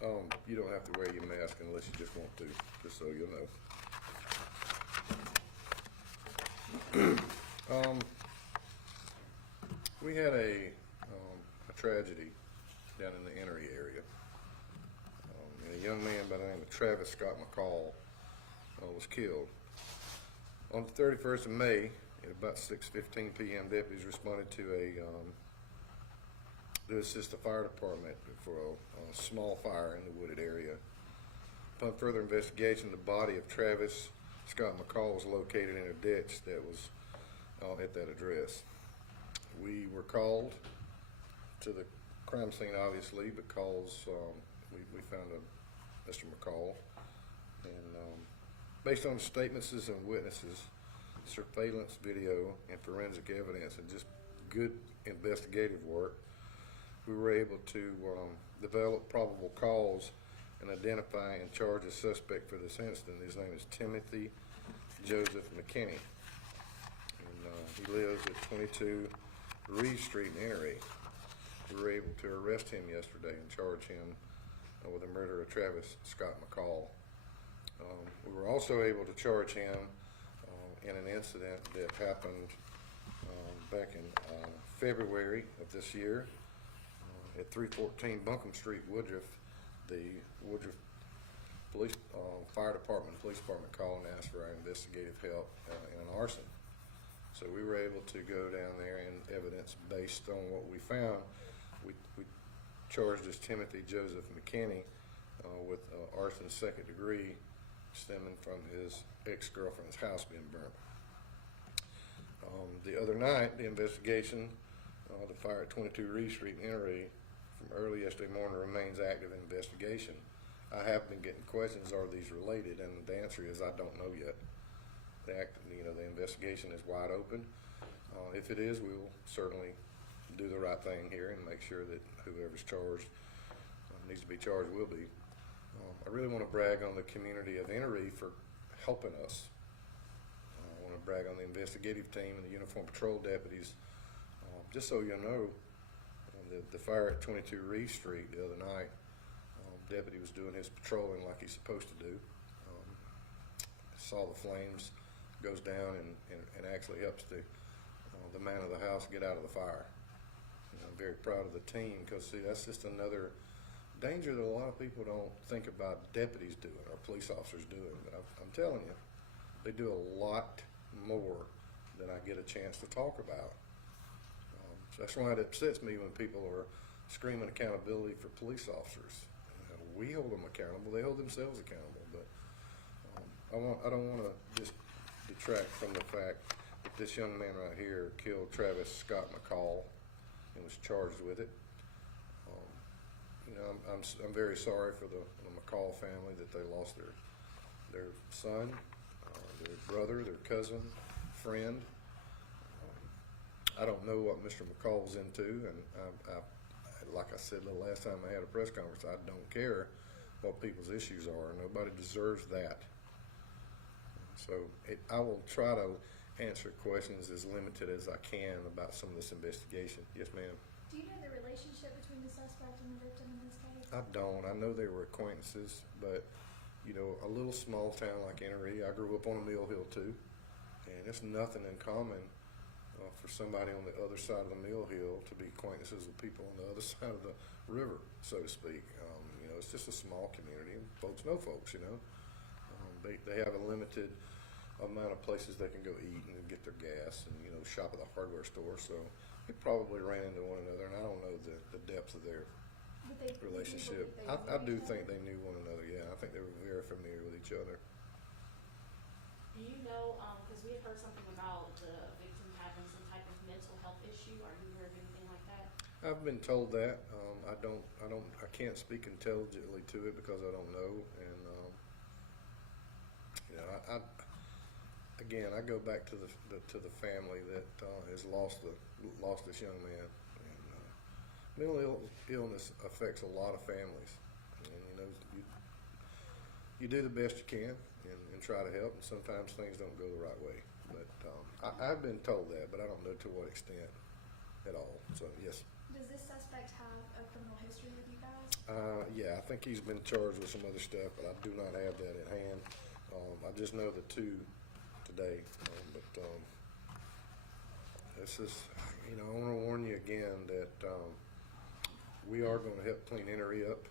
You don't have to wear your mask unless you just want to, just so you'll know. We had a tragedy down in the Enoree area. And a young man by the name of Travis Scott McCall was killed. On the 31st of May, at about 6:15 p.m., deputies responded to assist the fire department for a small fire in the wooded area. Upon further investigation, the body of Travis Scott McCall was located in a ditch that was at that address. We were called to the crime scene, obviously, because we found a Mr. McCall, and based on statements and witnesses, surveillance video, and forensic evidence, and just good investigative work, we were able to develop probable cause and identify and charge a suspect for this incident. His name is Timothy Joseph McKinney, and he lives at 22 Reed Street in Enoree. We were able to arrest him yesterday and charge him with the murder of Travis Scott McCall. We were also able to charge him in an incident that happened back in February of this year at 314 Buncombe Street, Woodruff. The Woodruff Police Fire Department, Police Department called and asked for our investigative help in an arson. So we were able to go down there, and evidence based on what we found, we charged this Timothy Joseph McKinney with arson second degree, stemming from his ex-girlfriend's house being burnt. The other night, the investigation, the fire at 22 Reed Street in Enoree, from early yesterday morning remains active investigation. I have been getting questions, are these related? And the answer is I don't know yet. The investigation is wide open. If it is, we will certainly do the right thing here and make sure that whoever's charged needs to be charged will be. I really want to brag on the community of Enoree for helping us. I want to brag on the investigative team and the uniform patrol deputies. Just so you know, the fire at 22 Reed Street the other night, deputy was doing his patrolling like he's supposed to do. Saw the flames, goes down and actually helps the man of the house get out of the fire. And I'm very proud of the team, because see, that's just another danger that a lot of people don't think about deputies doing or police officers doing. But I'm telling you, they do a lot more than I get a chance to talk about. So that's why it upsets me when people are screaming accountability for police officers. We hold them accountable; they hold themselves accountable. But I don't want to just detract from the fact that this young man right here killed Travis Scott McCall and was charged with it. I'm very sorry for the McCall family that they lost their son, their brother, their cousin, friend. I don't know what Mr. McCall's into, and I like I said the last time I had a press conference, I don't care what people's issues are. Nobody deserves that. So I will try to answer questions as limited as I can about some of this investigation. Yes, ma'am. Do you know the relationship between the suspect and the victim in this case? I don't. I know they were acquaintances, but a little small town like Enoree, I grew up on a mill hill too, and it's nothing in common for somebody on the other side of the mill hill to be acquaintances with people on the other side of the river, so to speak. It's just a small community. Folks know folks. They have a limited amount of places they can go eat and get their gas and shop at the hardware store. So they probably ran into one another, and I don't know the depth of their relationship. I do think they knew one another. Yeah, I think they were very familiar with each other. Do you know, because we had heard something about the victim having some type of mental health issue. Are you aware of anything like that? I've been told that. I can't speak intelligently to it because I don't know. And I go back to the family that has lost this young man. And mental illness affects a lot of families. And you do the best you can and try to help. And sometimes things don't go the right way. But I've been told that, but I don't know to what extent at all. So yes. Does this suspect have a criminal history with you guys? Yeah, I think he's been charged with some other stuff, but I do not have that at hand. I just know the two today, but this is, I want to warn you again that we are going to help clean Enoree up.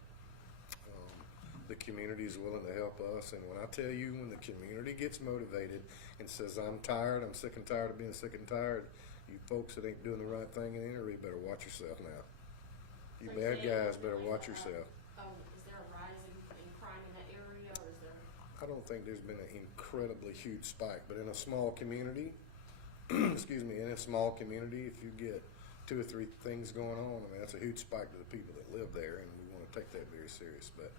The community is willing to help us, and when I tell you, when the community gets motivated and says, I'm tired, I'm sick and tired of being sick and tired, you folks that ain't doing the right thing in Enoree better watch yourself now. You So bad you're saying guys better like, watch yourself. Is there a rise in crime in that area, or is there? I don't think there's been an incredibly huge spike, but in a small community, excuse me, in a small community, if you get 2 or 3 things going on, I mean, that's a huge spike to the people that live there, and we want to take that very serious. But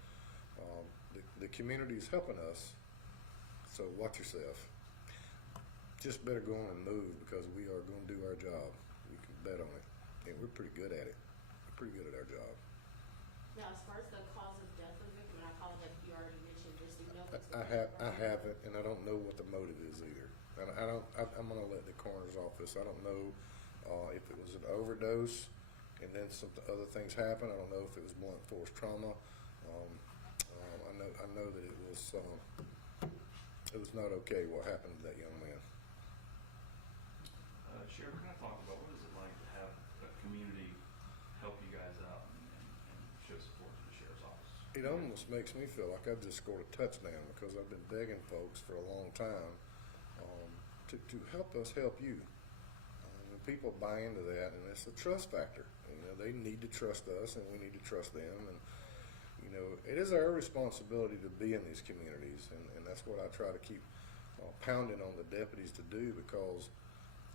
the community is helping us, so watch yourself. Just better go on and move, because we are going to do our job. We can bet on it, and we're pretty good at it. We're pretty good at our job. Now, as far as the cause of death of the victim, and I apologize if you already mentioned this, do you know if it's I haven't, and I don't know what the motive is either. And I'm going to let the coroner's office. I don't know if it was an overdose, and then some other things happened. I don't know if it was blunt force trauma. I know that it was not okay what happened to that young man. Sheriff, can I talk about what is it like to have a community help you guys out and show support to the sheriff's office? It almost makes me feel like I've just scored a touchdown, because I've been begging folks for a long time to help us help you. And people buy into that, and it's a trust factor. They need to trust us, and we need to trust them. And it is our responsibility to be in these communities, and that's what I try to keep pounding on the deputies to do, because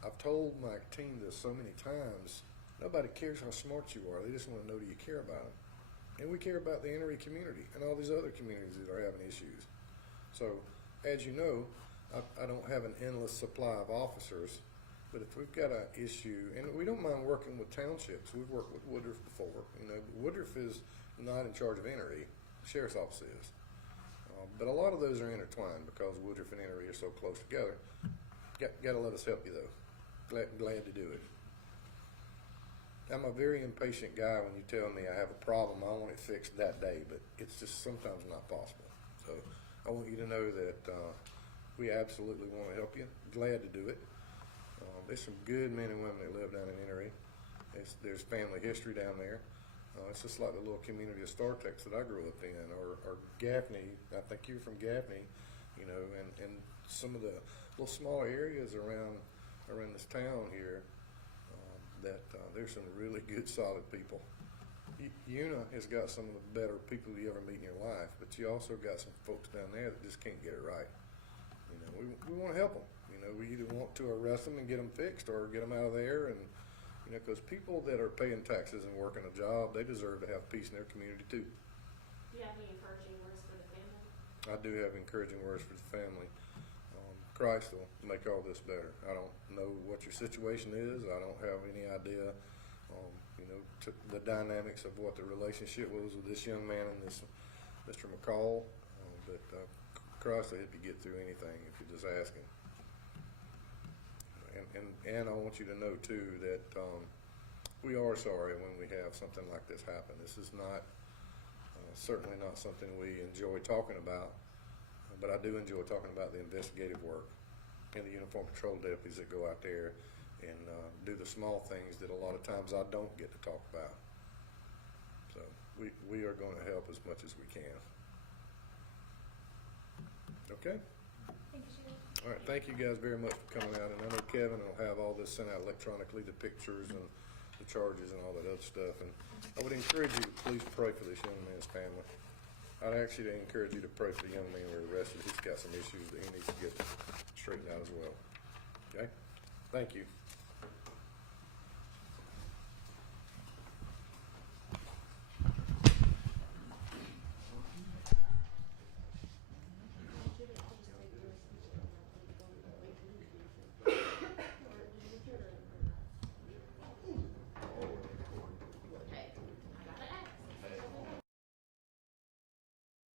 I've told my team this so many times, nobody cares how smart you are. They just want to know, do you care about them? And we care about the Enoree community and all these other communities that are having issues. So, as you know, I don't have an endless supply of officers, but if we've got an issue, and we don't mind working with townships. We've worked with Woodruff before. Woodruff is not in charge of Enoree. The sheriff's office is. But a lot of those are intertwined, because Woodruff and Enoree are so close together. Got to let us help you, though. Glad to do it. I'm a very impatient guy. When you tell me I have a problem, I want it fixed that day, but it's just sometimes not possible. So I want you to know that we absolutely want to help you. Glad to do it. There's some good men and women that live down in Enoree. There's family history down there. It's just like the little community of StarTex that I grew up in, or Gaffney. I think you're from Gaffney, and some of the little smaller areas around this town here. There's some really good, solid people. Una has got some of the better people you ever meet in your life, but you also got some folks down there that just can't get it right. We want to help them. We either want to arrest them and get them fixed, or get them out of there, and because people that are paying taxes and working a job, they deserve to have peace in their community too. Do you have any encouraging words for the family? I do have encouraging words for the family. Christ will make all this better. I don't know what your situation is. I don't have any idea, the dynamics of what the relationship was with this young man and this Mr. McCall. But Christ will help you get through anything if you just ask him. And I want you to know too that we are sorry when we have something like this happen. This is not certainly not something we enjoy talking about. But I do enjoy talking about the investigative work and the uniform patrol deputies that go out there and do the small things that a lot of times I don't get to talk about. So we are going to help as much as we can. Okay? Thank you, Sheriff. All right. Thank you guys very much for coming out. And I know Kevin will have all this sent out electronically, the pictures and the charges and all that other stuff. And I would encourage you to please pray for this young man's family. I'd actually encourage you to pray for the young man we're arrested. He's got some issues that he needs to get straightened out as well. Okay? Thank you.